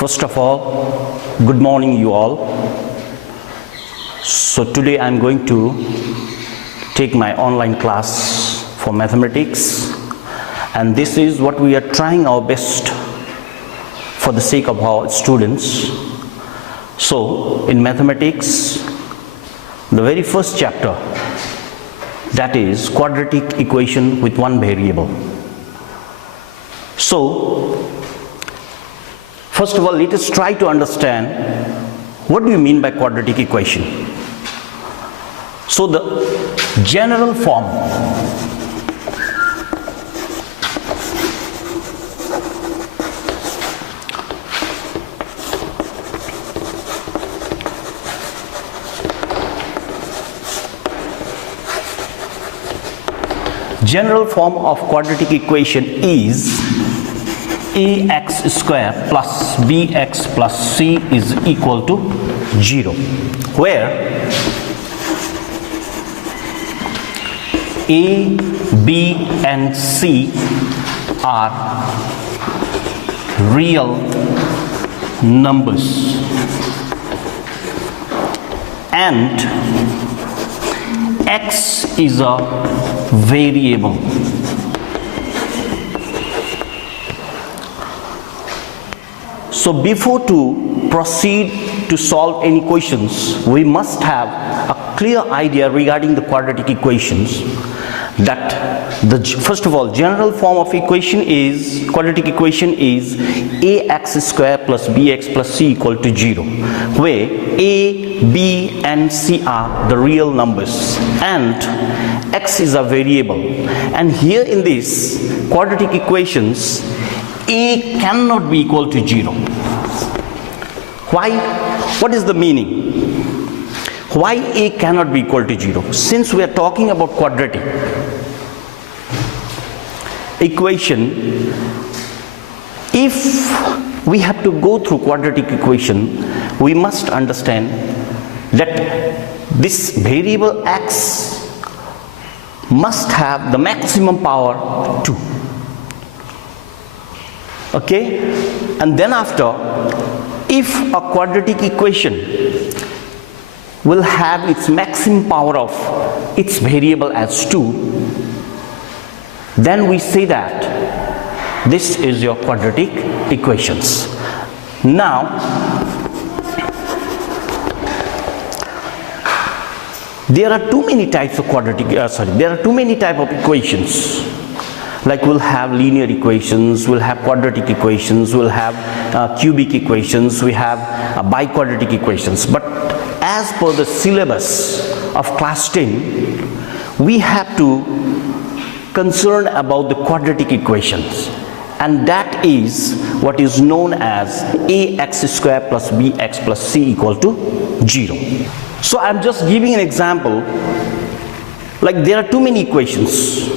First of all, good morning you all. So today I am going to take my online class for mathematics, and this is what we are trying our best for the sake of our students. So in mathematics, the very first chapter, that is quadratic equation with one variable. So first of all, let us try to understand what do you mean by quadratic equation. So the general form of quadratic equation is ax square plus bx plus c is equal to 0, where a, b and c are real numbers and x is a variable. So before to proceed to solve any questions, we must have a clear idea regarding the quadratic equations. That first of all, general form of equation is quadratic equation is ax square plus bx plus c equal to 0, where a, b and c are the real numbers and x is a variable. And here in this quadratic equations, a cannot be equal to 0. Why? What is the meaning? Why a cannot be equal to 0? Since we are talking about quadratic equation, if we have to go through quadratic equation, we must understand that this variable x must have the maximum power 2. Okay, and then after, if a quadratic equation will have its maximum power of its variable as 2, then we say that this is your quadratic equations. Now there are too many types of equations. Like we'll have linear equations, we'll have quadratic equations, we'll have cubic equations, we have biquadratic equations. But as per the syllabus of class 10, we have to concern about the quadratic equations, and that is what is known as ax square plus bx plus c equal to 0. So I'm just giving an example. Like there are too many equations,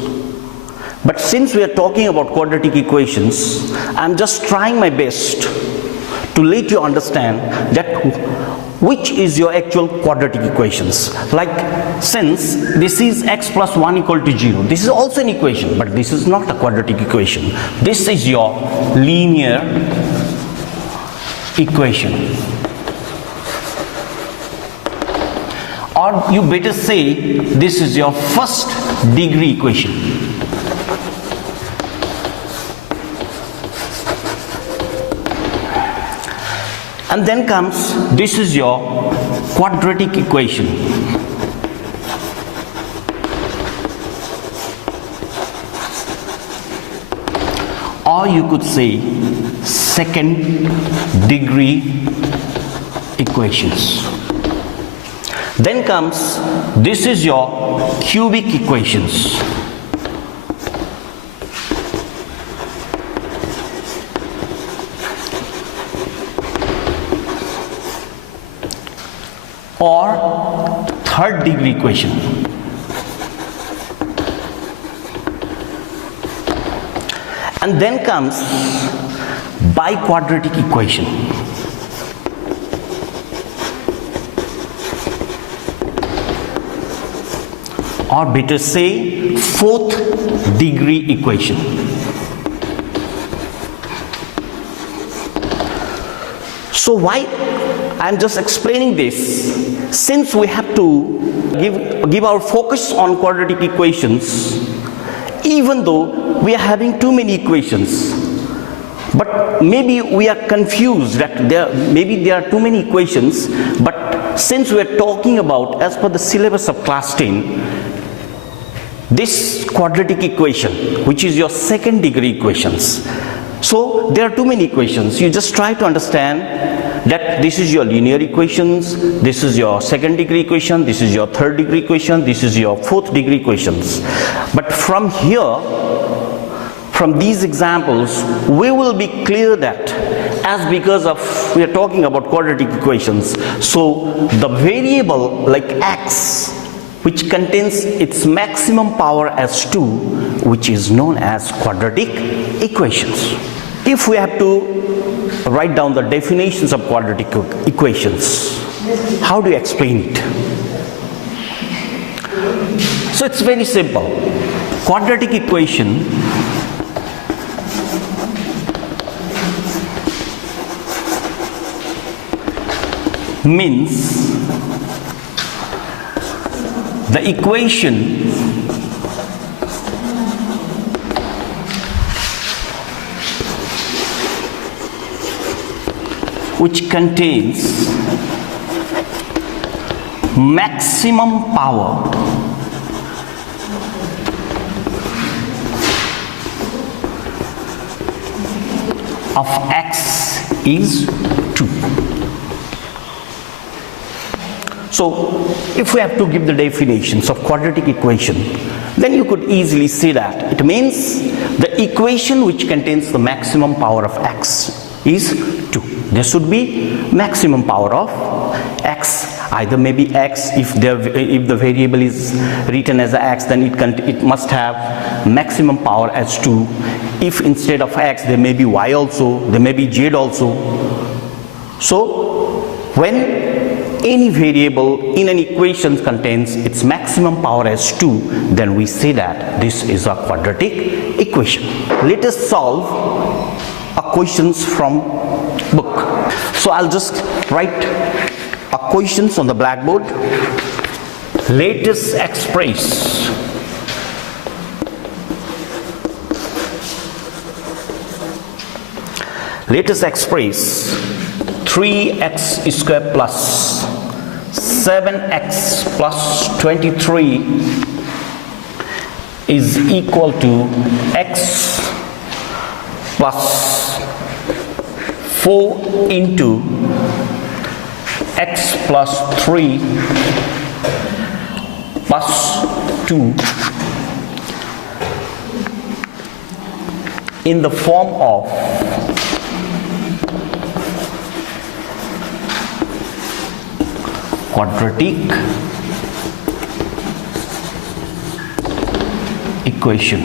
but since we are talking about quadratic equations, I'm just trying my best to let you understand that which is your actual quadratic equations. Like since this is x plus 1 equal to 0, this is also an equation, but this is not a quadratic equation. This is your linear equation. Or you better say this is your first degree equation. And then comes, this is your quadratic equation. Or you could say second degree equations. Then comes, this is your cubic equations. Or third degree equation. And then comes biquadratic equation. Or better say fourth degree equation. So why I'm just explaining this, since we have to give our focus on quadratic equations, even though we are having too many equations, but maybe we are confused that maybe there are too many equations, but since we are talking about, as per the syllabus of class 10, this quadratic equation, which is your second degree equations. So there are too many equations. You just try to understand that this is your linear equations, this is your second degree equation, this is your third degree equation, this is your fourth degree equations. But from here, from these examples, we will be clear that because we are talking about quadratic equations, so the variable like x, which contains its maximum power as 2, which is known as quadratic equations. If we have to write down the definitions of quadratic equations, how do you explain it? So it's very simple. Quadratic equation means the equation which contains maximum power of x is 2. So if we have to give the definitions of quadratic equation, then you could easily say that it means the equation which contains the maximum power of x is 2. There should be maximum power of x, either maybe x, if the variable is written as x, then it must have maximum power as 2. If instead of x there may be y also, there may be z also. So when any variable in an equation contains its maximum power as 2, then we say that this is a quadratic equation. Let us solve a questions from book. So I'll just write a questions on the blackboard. Let us express let us express 3x squared plus 7x plus 23 is equal to x plus 4 into x plus 3 plus 2 in the form of quadratic equation.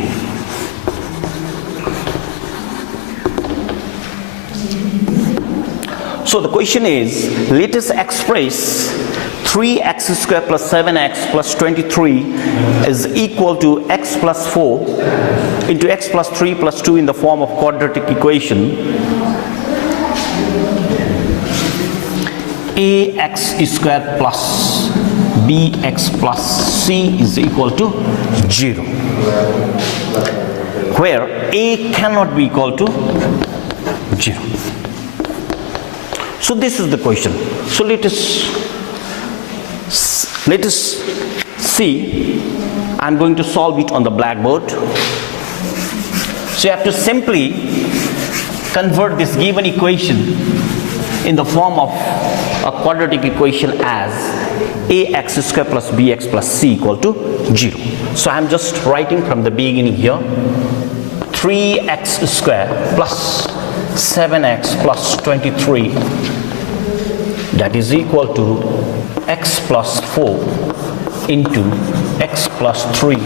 So the question is, let us express 3x squared plus 7x plus 23 is equal to x plus 4 into x plus 3 plus 2 in the form of quadratic equation. Ax squared plus bx plus c is equal to 0, where a cannot be equal to 0. So this is the question. So let us see. I'm going to solve it on the blackboard. So you have to simply convert this given equation in the form of a quadratic equation as ax squared plus bx plus c equal to 0. So I'm just writing from the beginning here. 3x squared plus 7x plus 23, that is equal to x plus 4 into x plus 3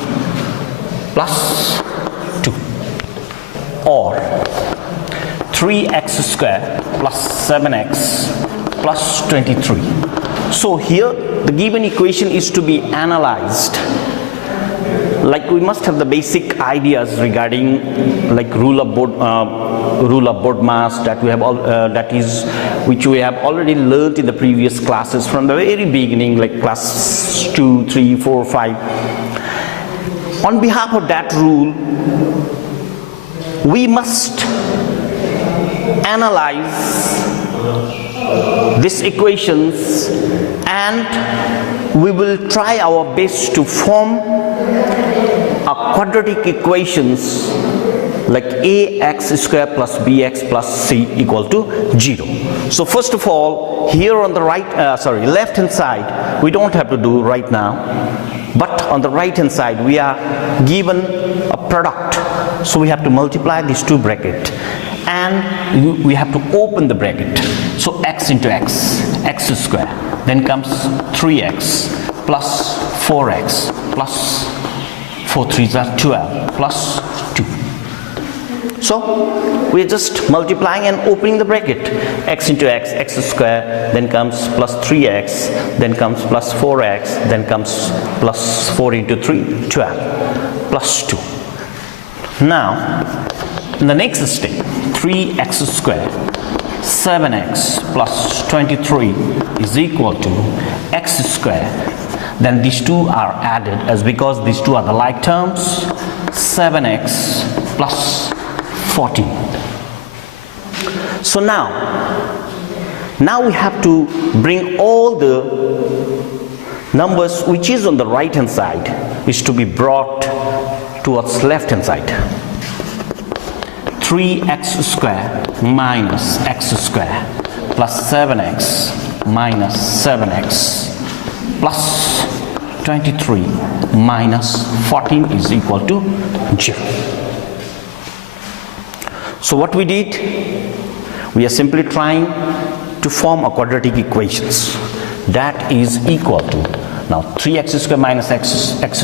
plus 2, or 3x squared plus 7x plus 23. So here the given equation is to be analyzed like we must have the basic ideas regarding like rule of BODMAS that we have which we have already learned in the previous classes from the very beginning, like class 2, 3, 4, 5. On behalf of that rule, we must analyze these equations and we will try our best to form a quadratic equations like ax square plus bx plus c equal to 0. So first of all, here on the left hand side, we don't have to do right now, but on the right hand side we are given a product, so we have to multiply these two brackets and we have to open the bracket. So x into x square, then comes 3x plus 4x plus 4 3s are 12 plus 2. So we are just multiplying and opening the bracket. X into x square, then comes plus 3x, then comes plus 4x, then comes plus 4 into 3, 12 plus 2. Now in the next step, 3x square 7x plus 23 is equal to x square. Then these two are added as because these two are the like terms, 7x plus 14. So now we have to bring all the numbers which is on the right hand side is to be brought towards left hand side. 3x square minus x square plus 7x minus 7x plus 23 minus 14 is equal to 0. So what we did, we are simply trying to form a quadratic equations that is equal to, now 3x square minus x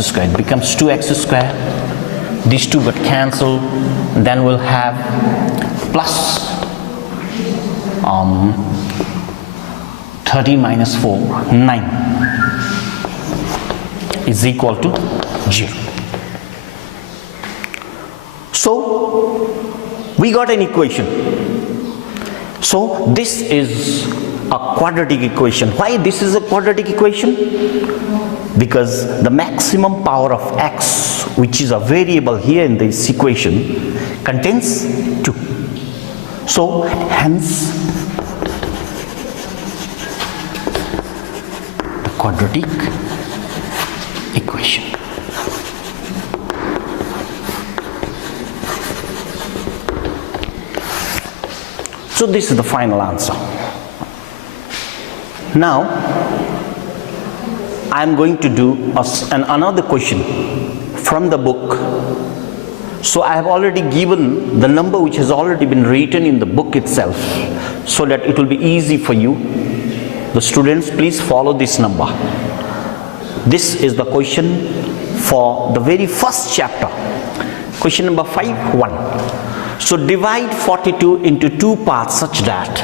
square, it becomes 2x square. These two got cancelled, then we'll have plus 30 minus 4, 9 is equal to 0. So we got an equation. So this is a quadratic equation. Why this is a quadratic equation? Because the maximum power of x, which is a variable here in this equation, contains 2. So hence the quadratic equation. So this is the final answer. Now I am going to do another question from the book. So I have already given the number which has already been written in the book itself, so that it will be easy for you. The students, please follow this number. This is the question for the very first chapter. Question number 5.1. So divide 42 into 2 parts such that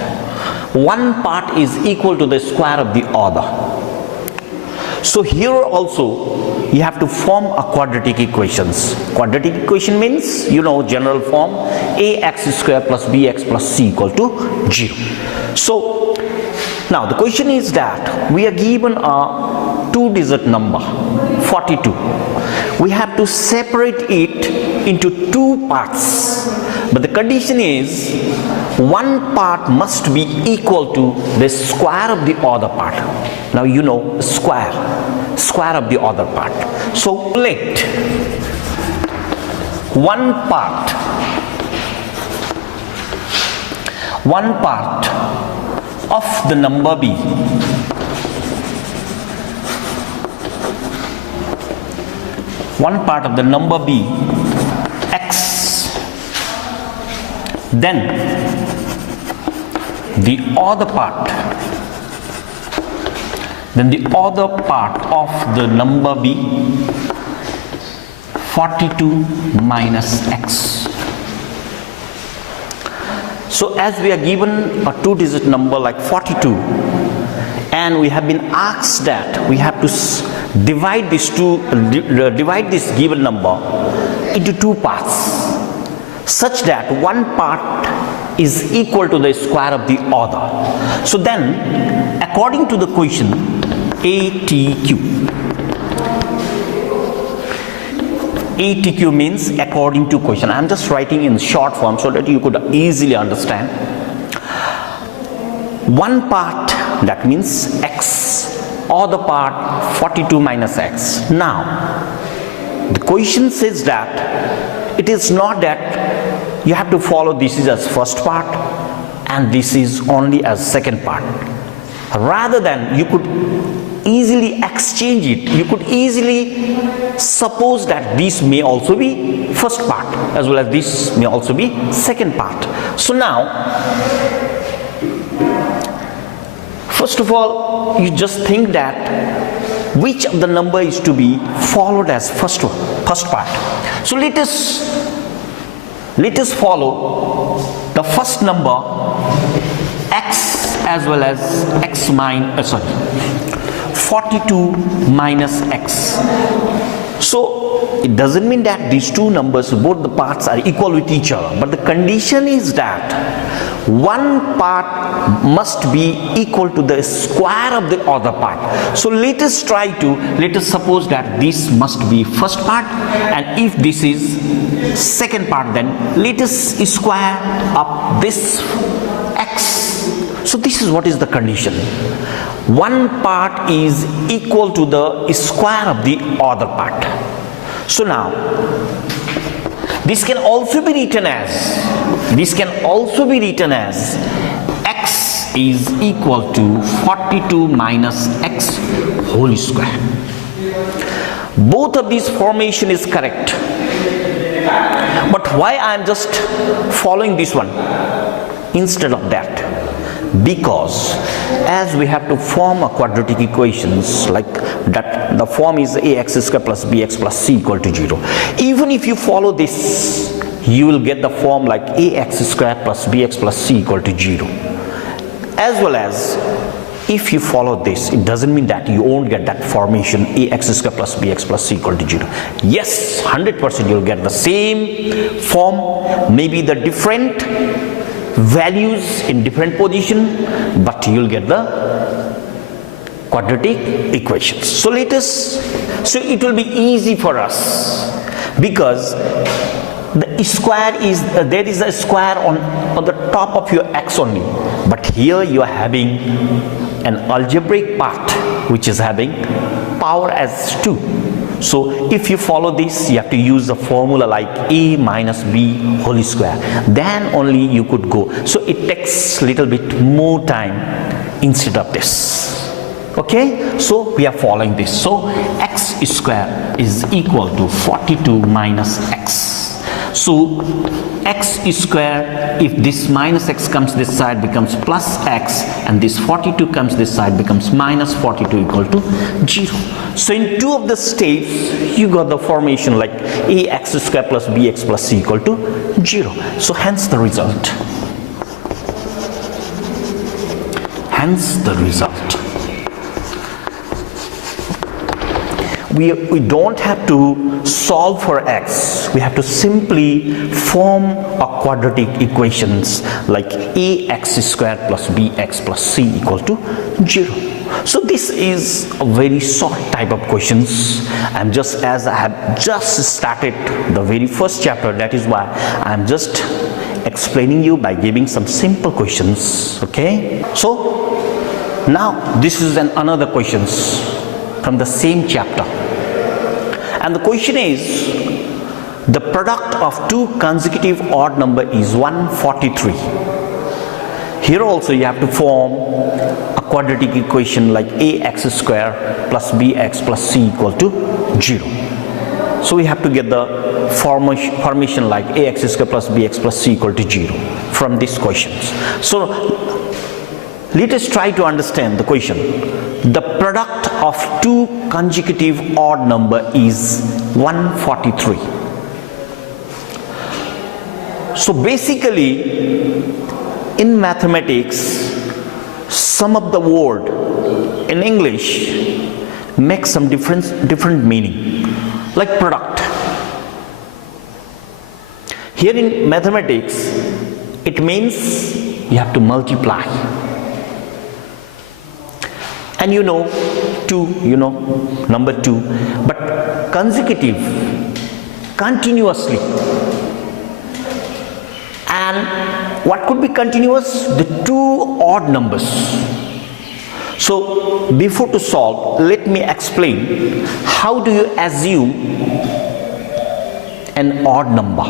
one part is equal to the square of the other. So here also you have to form a quadratic equations. Quadratic equation means, you know, general form, ax square plus bx plus c equal to 0. So now the question is that we are given a 2-digit number 42. We have to separate it into 2 parts, but the condition is one part must be equal to the square of the other part. Now you know square of the other part. So let one part of the number b x, then the other part of the number b 42 minus x. So as we are given a 2-digit number like 42, and we have been asked that we have to divide this given number into two parts such that one part is equal to the square of the other. So then, according to the question ATQ, ATQ means according to question. I am just writing in short form so that you could easily understand. One part, that means x, other part 42 minus x. Now, the question says that it is not that you have to follow this is as first part and this is only as second part. Rather than you could easily exchange it, you could easily suppose that this may also be first part as well as this may also be second part. So now, first of all, you just think that which of the number is to be followed as first part. So let us follow the first number x as well as 42 minus x. So it doesn't mean that these two numbers, both the parts are equal with each other, but the condition is that one part must be equal to the square of the other part. So let us suppose that this must be first part, and if this is second part, then let us square up this x. So this is what is the condition. One part is equal to the square of the other part. So now, this can also be written as x is equal to 42 minus x whole square. Both of these formation is correct. But why I am just following this one instead of that? Because as we have to form a quadratic equations like that, the form is ax square plus bx plus c equal to 0. Even if you follow this, you will get the form like ax square plus bx plus c equal to 0. As well as if you follow this, it doesn't mean that you won't get that formation ax square plus bx plus c equal to 0. Yes, 100% you'll get the same form, maybe the different values in different position, but you'll get the quadratic equations. So it will be easy for us because the square is there is a square on the top of your x only, but here you are having an algebraic part which is having power as 2. So if you follow this, you have to use the formula like a minus b whole square, then only you could go. So it takes little bit more time instead of this. Okay, so we are following this. So x square is equal to 42 minus x. So x square, if this minus x comes this side, becomes plus x, and this 42 comes this side, becomes minus 42 equal to 0. So in two of the steps, you got the formation like ax square plus bx plus c equal to 0. So hence the result. We don't have to solve for x. We have to simply form a quadratic equations like ax square plus bx plus c equal to 0. So this is a very short type of questions. I have just started the very first chapter, that is why I am just explaining you by giving some simple questions. Okay, so now this is another questions from the same chapter. And the question is, the product of two consecutive odd number is 143. Here also you have to form a quadratic equation like ax square plus bx plus c equal to 0. So we have to get the formation like ax square plus bx plus c equal to 0 from these questions. So let us try to understand the question. The product of two consecutive odd number is 143. So basically, in mathematics, some of the word in English make some different meaning, like product. Here in mathematics, it means you have to multiply. And you know 2, number 2, but consecutive, continuously. And what could be continuous? The 2 odd numbers. So before to solve, let me explain how do you assume an odd number.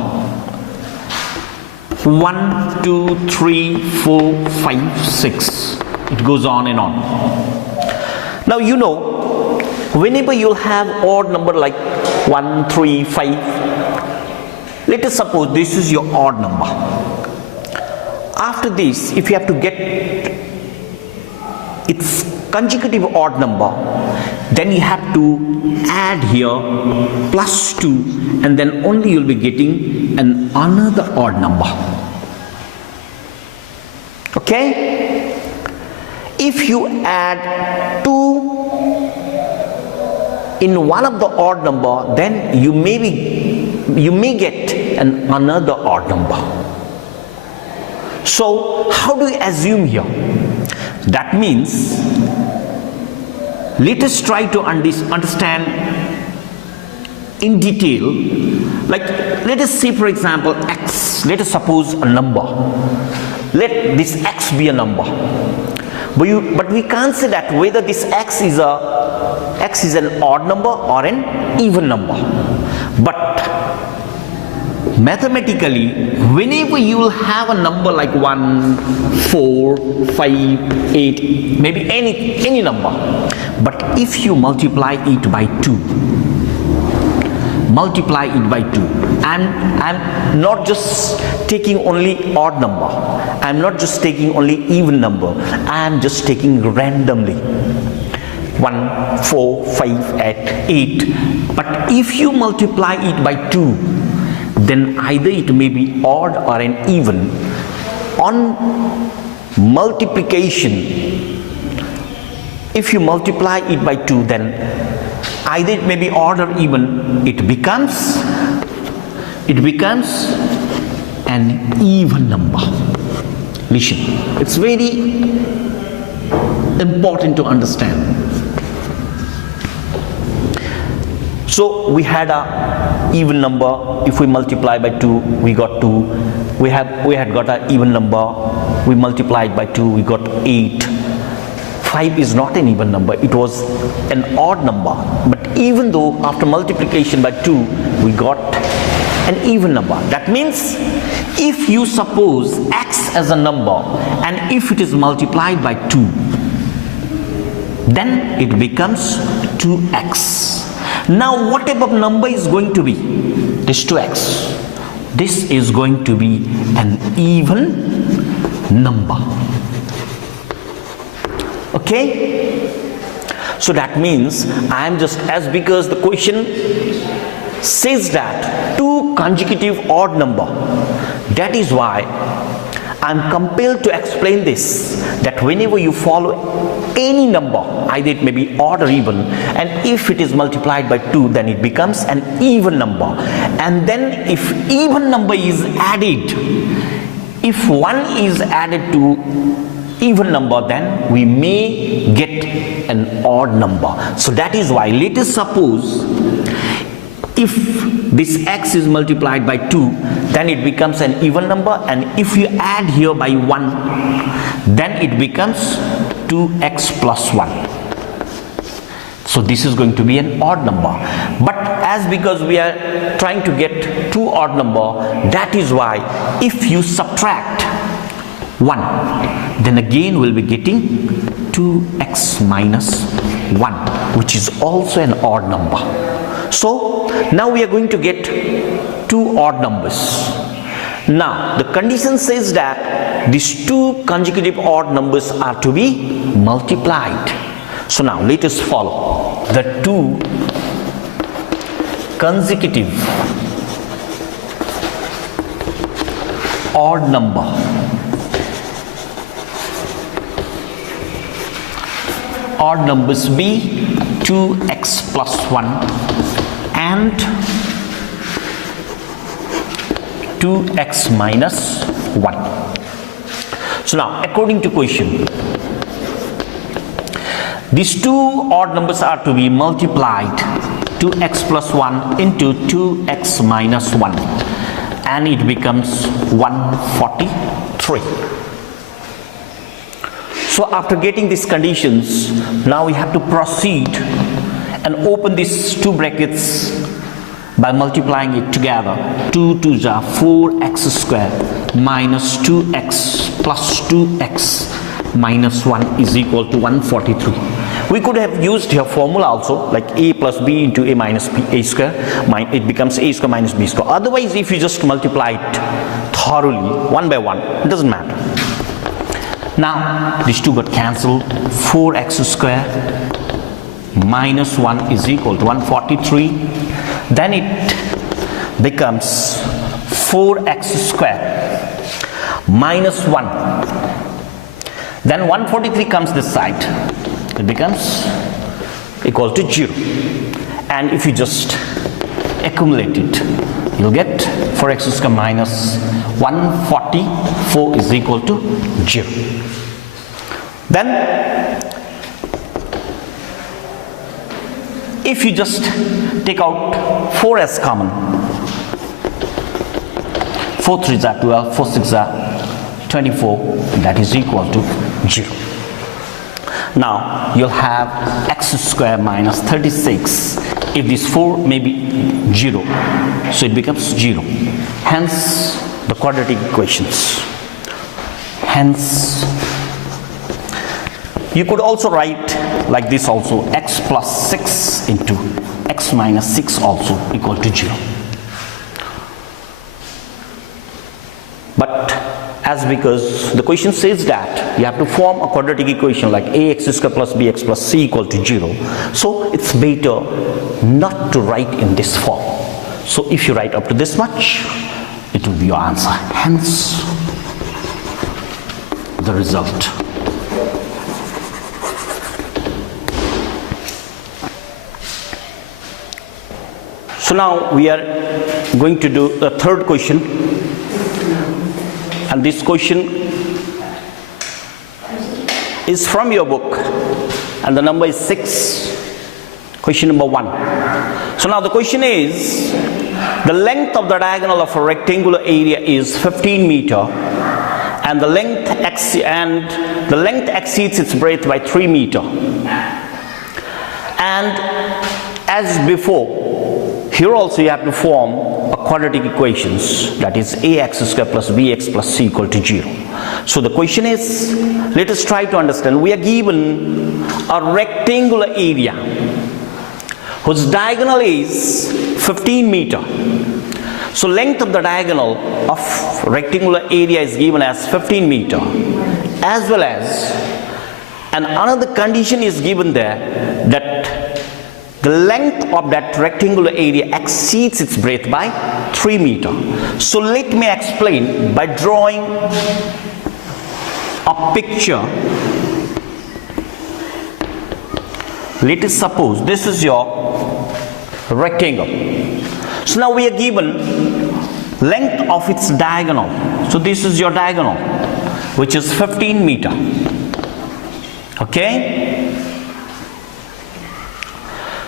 1, 2, 3, 4, 5, 6. It goes on and on. Now whenever you'll have odd number like 1, 3, 5, let us suppose this is your odd number. After this, if you have to get its consecutive odd number, then you have to add here plus 2, and then only you'll be getting another odd number. Okay? If you add 2 in one of the odd number, then you may get another odd number. So how do you assume here? That means let us try to understand in detail. Like let us say, for example, x. Let us suppose a number. Let this x be a number. But we can't say that whether this x is an odd number or an even number. But mathematically, whenever you will have a number like 1, 4, 5, 8, maybe any number, but if you multiply it by 2, I'm not just taking only odd number, I'm not just taking only even number, I'm just taking randomly 1, 4, 5, 8. But if you multiply it by 2, then either it may be odd or an even. On multiplication, if you multiply it by 2, then either it may be odd or even. It becomes an even number. Listen, it's very important to understand. So we had a even number. If we multiply by 2, we got 2. We had got an even number. We multiplied by 2, we got 8. 5 is not an even number, it was an odd number. But even though after multiplication by 2, we got an even number. That means if you suppose x as a number and if it is multiplied by 2, then it becomes 2x. Now what type of number is going to be? This 2x. This is going to be an even number. Okay? So that means because the question says that 2 consecutive odd number, that is why I'm compelled to explain this, that whenever you follow any number, either it may be odd or even, and if it is multiplied by 2, then it becomes an even number. And then if even number is added, if 1 is added to even number, then we may get an odd number. So that is why, let us suppose if this x is multiplied by 2, then it becomes an even number, and if you add here by 1, then it becomes 2x plus 1. So this is going to be an odd number. But because we are trying to get 2 odd number, that is why if you subtract 1, then again we'll be getting 2x minus 1, which is also an odd number. So now we are going to get 2 odd numbers. Now the condition says that these 2 consecutive odd numbers are to be multiplied. So now let us follow the 2 consecutive odd odd numbers be 2x plus 1 and 2x minus 1. So now, according to question, these two odd numbers are to be multiplied, 2x plus 1 into 2x minus 1, and it becomes 143. So after getting these conditions, now we have to proceed and open these two brackets by multiplying it together. 2 2s are 4x square minus 2x plus 2x minus 1 is equal to 143. We could have used here formula also, like a plus b into a minus b, a square, it becomes a square minus b square. Otherwise, if you just multiply it thoroughly, one by one, it doesn't matter. Now, these two got cancelled. 4x square minus 1 is equal to 143. Then it becomes 4x square minus 1. Then 143 comes this side. It becomes equal to 0. And if you just accumulate it, you'll get 4x square minus 144 is equal to 0. Then if you just take out 4 as common, 4 3s are 12, 4 6s are 24, that is equal to 0. Now you'll have x square minus 36. If this 4 may be 0, so it becomes 0. Hence the quadratic equations. Hence you could also write like this also, x plus 6 into x minus 6 also equal to 0. But as because the question says that you have to form a quadratic equation like ax square plus bx plus c equal to 0, so it's better not to write in this form. So if you write up to this much, it will be your answer. Hence the result. So now we are going to do the third question, and this question is from your book, and the number is 6, question number 1. So now the question is, the length of the diagonal of a rectangular area is 15 meter, and the length exceeds its breadth by 3 meter. And as before, here also you have to form a quadratic equations, that is ax square plus bx plus c equal to 0. So the question is, let us try to understand. We are given a rectangular area whose diagonal is 15 meter. So length of the diagonal of rectangular area is given as 15 meter, as well as, and another condition is given there, that the length of that rectangular area exceeds its breadth by 3 meter. So let me explain by drawing a picture. Let us suppose this is your rectangle. So now we are given length of its diagonal. So this is your diagonal, which is 15 meter. Okay?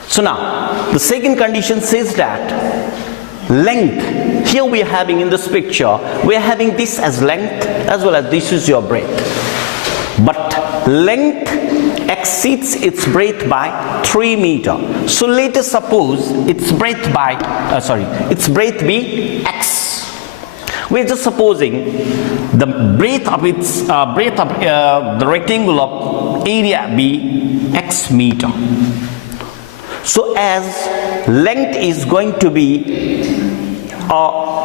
So now, the second condition says that length, here we are having in this picture, we are having this as length as well as this is your breadth. But length exceeds its breadth by 3 meter. So let us suppose its breadth by, its breadth be x. We are just supposing the breadth of its, the rectangular area be x meter. So as length is going to be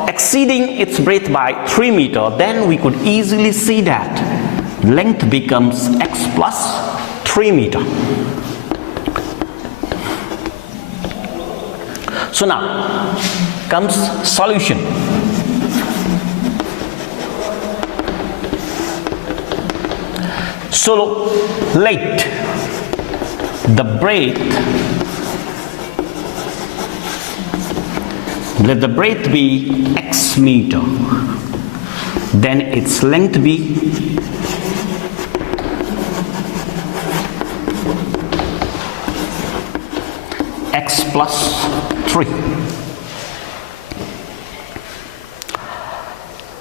exceeding its breadth by 3 meter, then we could easily see that length becomes x plus 3 meter. So now comes solution. So let the breadth, let the breadth be x meter, then its length be x plus 3.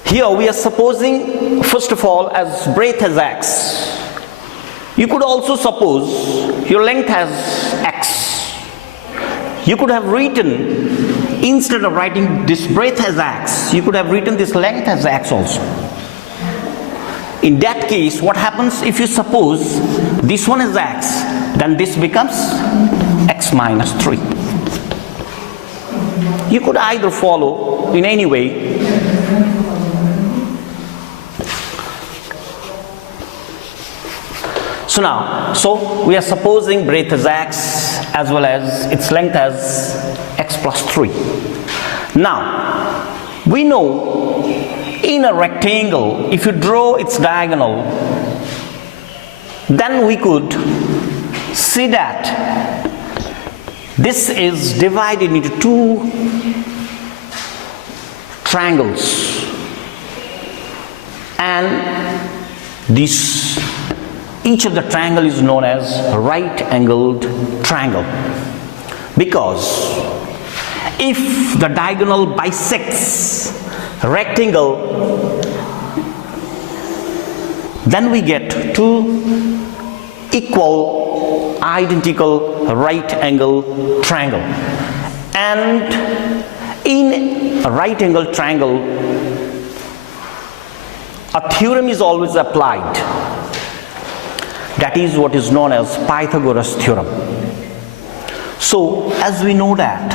Here we are supposing, first of all, as breadth as x. You could also suppose your length as x. You could have written, instead of writing this breadth as x, you could have written this length as x also. In that case, what happens if you suppose this one is x, then this becomes x minus 3. You could either follow in any way. So we are supposing breadth as x as well as its length as x plus 3. Now, we know in a rectangle, if you draw its diagonal, then we could see that this is divided into two triangles, and each of the triangle is known as a right-angled triangle, because if the diagonal bisects a rectangle, then we get two equal, identical right-angled triangle. And in a right-angled triangle, a theorem is always applied. That is what is known as Pythagoras Theorem. So, as we know that,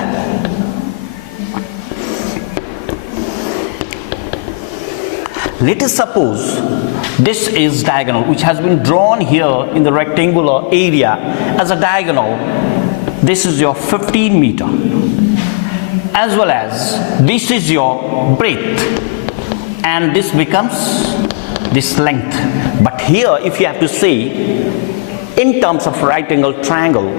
let us suppose this is diagonal, which has been drawn here in the rectangular area as a diagonal. This is your 15 meter, as well as this is your breadth, and this becomes this length. But here, if you have to say in terms of right angle triangle,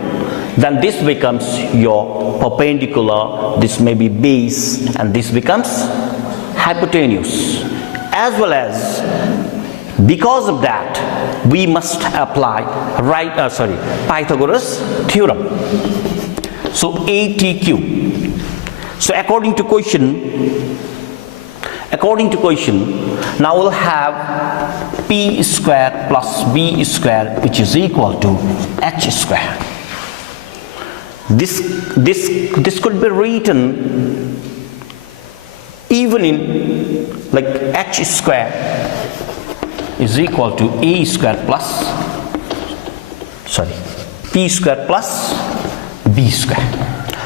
then this becomes your perpendicular, this may be base, and this becomes hypotenuse. As well as, because of that, we must apply Pythagoras Theorem. So ATQ. So according to question, now we'll have p square plus b square, which is equal to h square. This could be written even in like h square is equal to a square plus p square plus b square.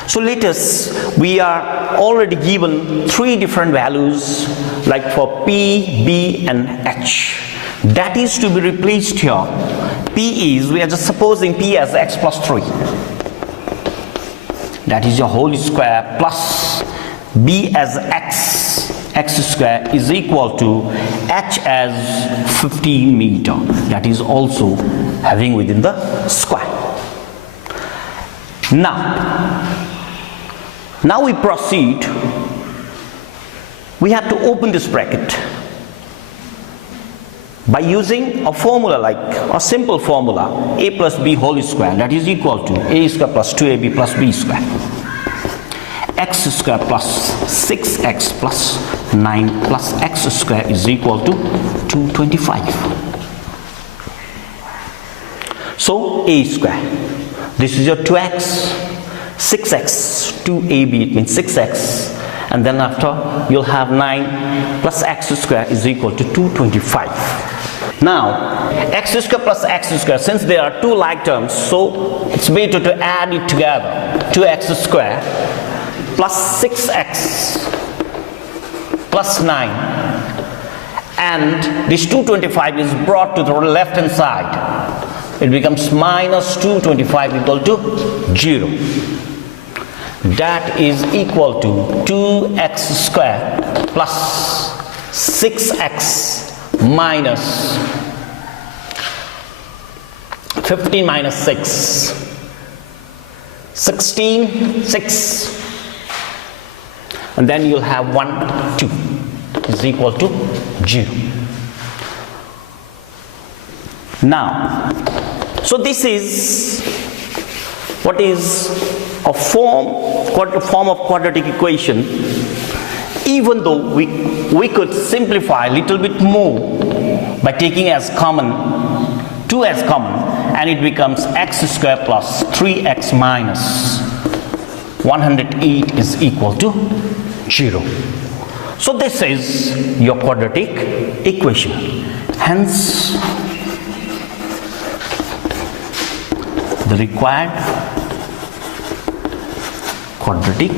So let us, we are already given three different values, like for p, b and h. That is to be replaced here. P is, we are just supposing p as x plus 3. That is your whole square, plus b as x square is equal to h as 15 meter. That is also having within the square. Now we proceed. We have to open this bracket by using a formula, like a simple formula, a plus b whole square, that is equal to a square plus 2ab plus b square. X square plus 6x plus 9 plus x square is equal to 225. So a square, this is your 2x, 6x, 2ab, it means 6x, and then after you'll have 9 plus x square is equal to 225. Now x square plus x square, since there are two like terms, so it's better to add it together. 2x square plus 6x plus 9, and this 225 is brought to the left hand side. It becomes minus 225 equal to 0. That is equal to 2x square plus 6x minus 15 minus 6 16, 6. And then you'll have 1, 2 is equal to 0. Now, so this is what is a form of quadratic equation. Even though we could simplify a little bit more by taking as common 2 as common, and it becomes x square plus 3x minus 108 is equal to 0. So this is your quadratic equation. Hence, the required quadratic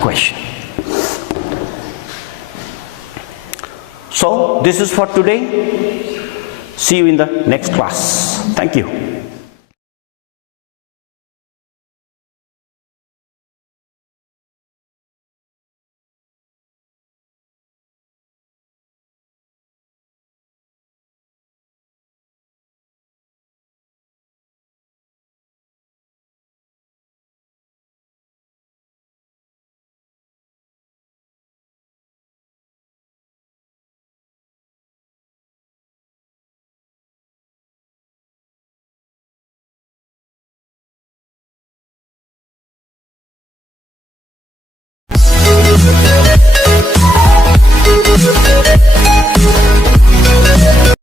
equation. So this is for today. See you in the next class. Thank you.